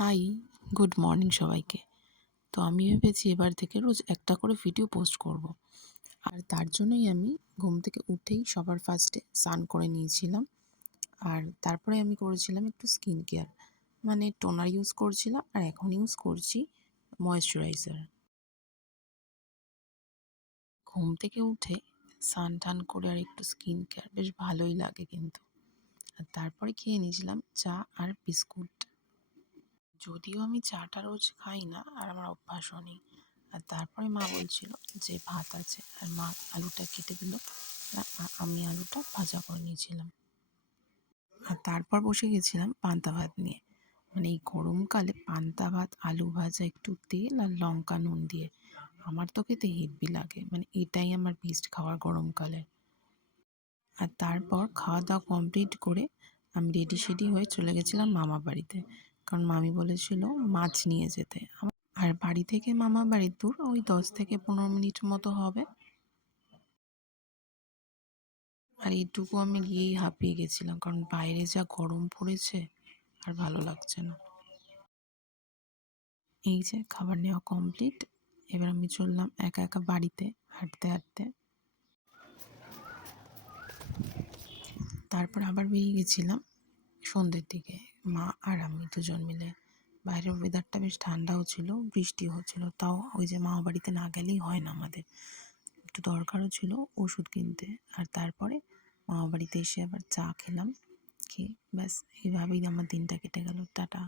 High, good morning সবাইকে। তো আমি ভেবেছি এবার থেকে রোজ একটা করে ভিডিও পোস্ট করব। আর তার জন্যই আমি ঘুম থেকে উঠেই সবার ফার্স্টে স্নান করে নিয়েছিলাম। আর তারপরে আমি করেছিলাম একটু স্কিন কেয়ার, মানে টোনার ইউজ করছিলাম আর এখন ইউজ করছি ময়েশ্চারাইজার। ঘুম থেকে উঠে স্নান টান করে আর একটু স্কিন কেয়ার বেশ ভালোই লাগে কিন্তু। আর তারপরে খেয়ে নিয়েছিলাম চা আর বিস্কুট। যদিও আমি চাটা রোজ খাই না আর আমার অভ্যাসও নেই। আর তারপরে মা বলছিল যে ভাত আছে, আর মা আলুটা কেটে দিল। আমি আলুটা ভাজা করে নিয়েছিলাম। আর তারপর বসে গেছিলাম পান্তা ভাত নিয়ে। মানে এই গরমকালে পান্তা ভাত, আলু ভাজা, একটু তেল আর লঙ্কা নুন দিয়ে আমার তো খেতে হেব্বি লাগে। মানে এটাই আমার বেস্ট খাবার গরমকালে। আর তারপর খাওয়া দাওয়া কমপ্লিট করে আমি রেডি সেডি হয়ে চলে গেছিলাম মামা বাড়িতে, কারণ মামি বলেছিল মাছ নিয়ে যেতে। আর বাড়ি থেকে মামা বাড়ির দূর ওই 10 থেকে 15 মিনিট মতো হবে। আর এইটুকু আমি গিয়েই হাঁপিয়ে গেছিলাম, কারণ বাইরে যা গরম পড়েছে আর ভালো লাগছে না। এই যে খাবার নেওয়া কমপ্লিট, এবার আমি চললাম একা একা বাড়িতে হাঁটতে হাঁটতে। তারপর আবার বেরিয়ে গেছিলাম সন্ধ্যের দিকে, মা আর আমি দুজন মিলে। বাইরের ওয়েদারটা বেশ ঠান্ডাও ছিল, বৃষ্টিও হচ্ছিল, তাও ওই যে মামা বাড়িতে না গেলেই হয় না আমাদের। একটু দরকারও ছিল ওষুধ কিনতে। আর তারপরে মামা বাড়িতে এসে আবার চা খেলাম, খেয়ে ব্যাস এভাবেই আমার দিনটা কেটে গেল। টাটা।